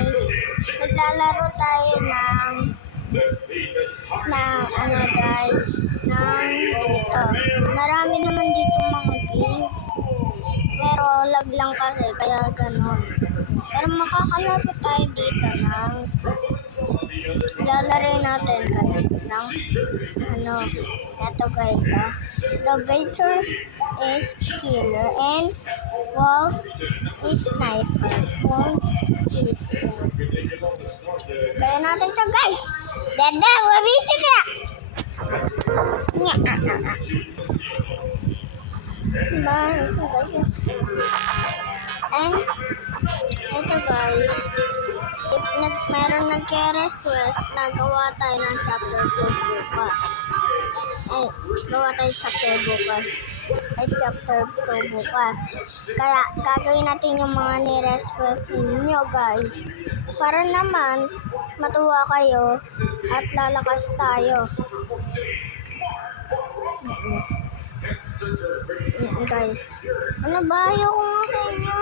guys, maglalaro tayo ng ano guys, ng dito. Marami naman dito mga games. Pero lag lang kasi, kaya ganun. Pero makakalapit tayo dito ng lalaro natin guys ng ano, eto guys the Vulture is killer and Wolf is sniper. Wolf is sniper. Kaya natin ito guys. Dada, wabisi ka! And ito guys, if meron nagke-request, nagawa tayo ng chapter 2 bukas. Gawa tayo chapter bukas. Chapter 2 bukas. Kaya gagawin natin yung mga ni-request ninyo guys. Para naman matuwa kayo at lalakas tayo. Guys, ano ba? Ayaw ko nga sa inyo